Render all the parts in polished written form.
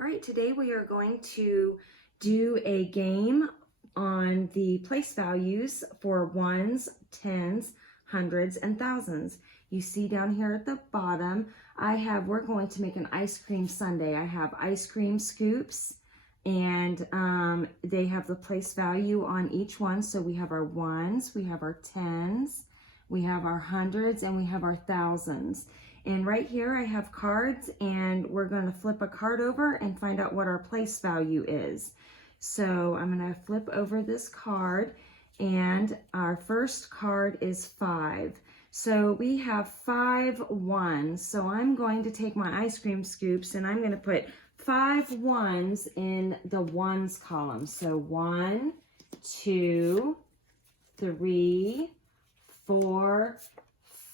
All right, today we are going to do a game on the place values for ones, tens, hundreds, and thousands. You see down here at the bottom, we're going to make an ice cream sundae. I have ice cream scoops and they have the place value on each one. So we have our ones, we have our tens, we have our hundreds, and we have our thousands. And right here I have cards, and we're going to flip a card over and find out what our place value is. So I'm going to flip over this card, and our first card is 5. So we have 5 ones. So I'm going to take my ice cream scoops and I'm going to put 5 ones in the ones column. So 1, 2, 3, 4,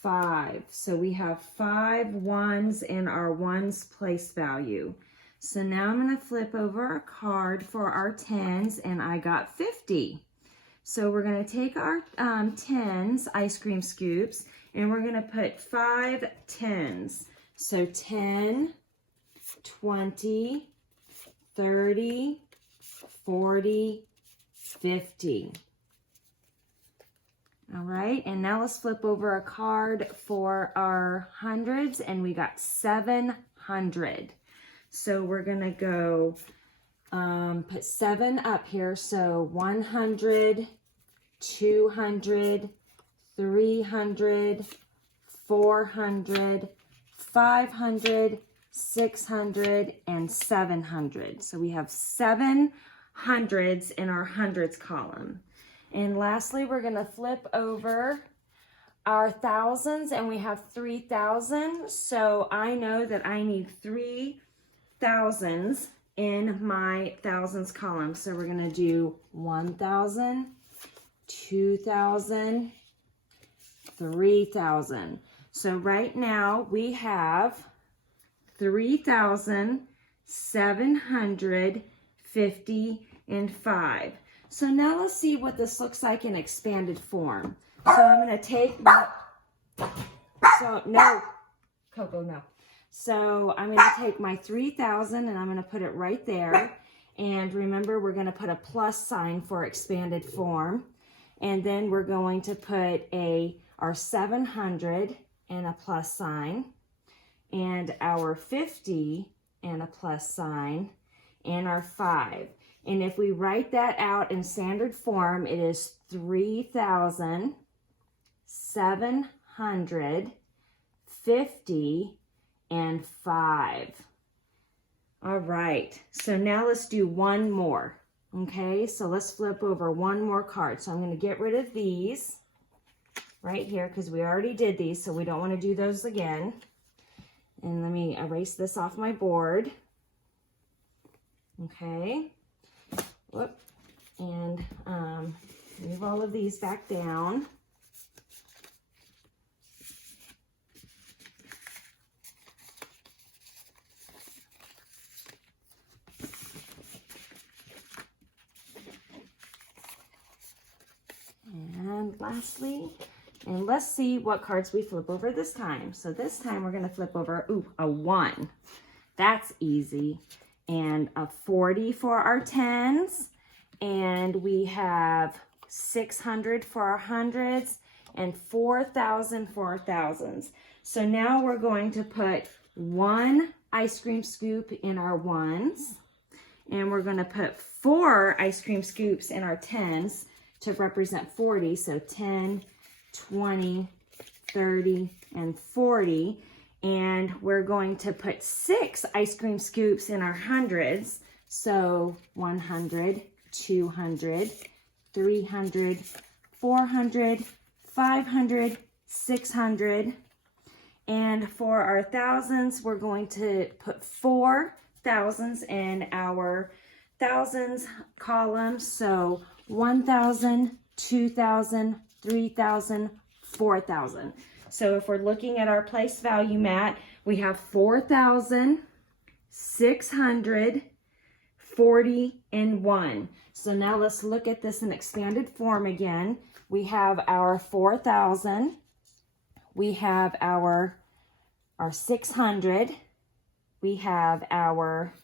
5. So we have 5 ones in our ones place value. So now I'm going to flip over a card for our tens, and I got 50. So we're going to take our tens ice cream scoops, and we're going to put 5 tens. So 10, 20, 30, 40, 50. All right, and now let's flip over a card for our hundreds, and we got 700. So we're gonna go put 7 up here. So 100, 200, 300, 400, 500, 600, and 700. So we have 7 hundreds in our hundreds column. And lastly, we're going to flip over our thousands, and we have 3,000. So I know that I need 3 thousands in my thousands column. So we're going to do 1,000, 2,000, 3,000. So right now we have 3,755. So now let's see what this looks like in expanded form. So I'm going to take my, no, Coco, no. So I'm going to take my 3,000 and I'm going to put it right there. And remember, we're going to put a plus sign for expanded form. And then we're going to put our 700 and a plus sign, and our 50 and a plus sign, and our 5. And if we write that out in standard form, it is 3,750 and 5. All right, so now let's do one more. Okay, so let's flip over one more card. So I'm going to get rid of these right here because we already did these, so we don't want to do those again. And let me erase this off my board. Okay. Whoop, and move all of these back down. And lastly, and let's see what cards we flip over this time. So this time we're going to flip over, a 1. That's easy. And a 40 for our tens, and we have 600 for our hundreds, and 4,000 for our thousands. So now we're going to put 1 ice cream scoop in our ones, and we're going to put 4 ice cream scoops in our tens to represent 40. So 10, 20, 30, and 40. And we're going to put 6 ice cream scoops in our hundreds. So 100, 200, 300, 400, 500, 600. And for our thousands, we're going to put 4 thousands in our thousands column. So 1,000, 2,000, 3,000, 4,000. So if we're looking at our place value mat, we have 4,640 and 1. So now let's look at this in expanded form again. We have our 4,000. We have our 600. We have our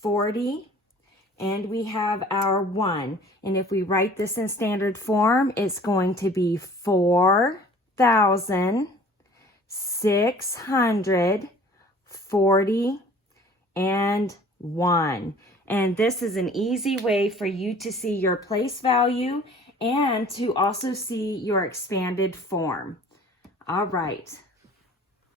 40, and we have our 1. And if we write this in standard form, it's going to be 4,640 and 1. And this is an easy way for you to see your place value and to also see your expanded form. All right.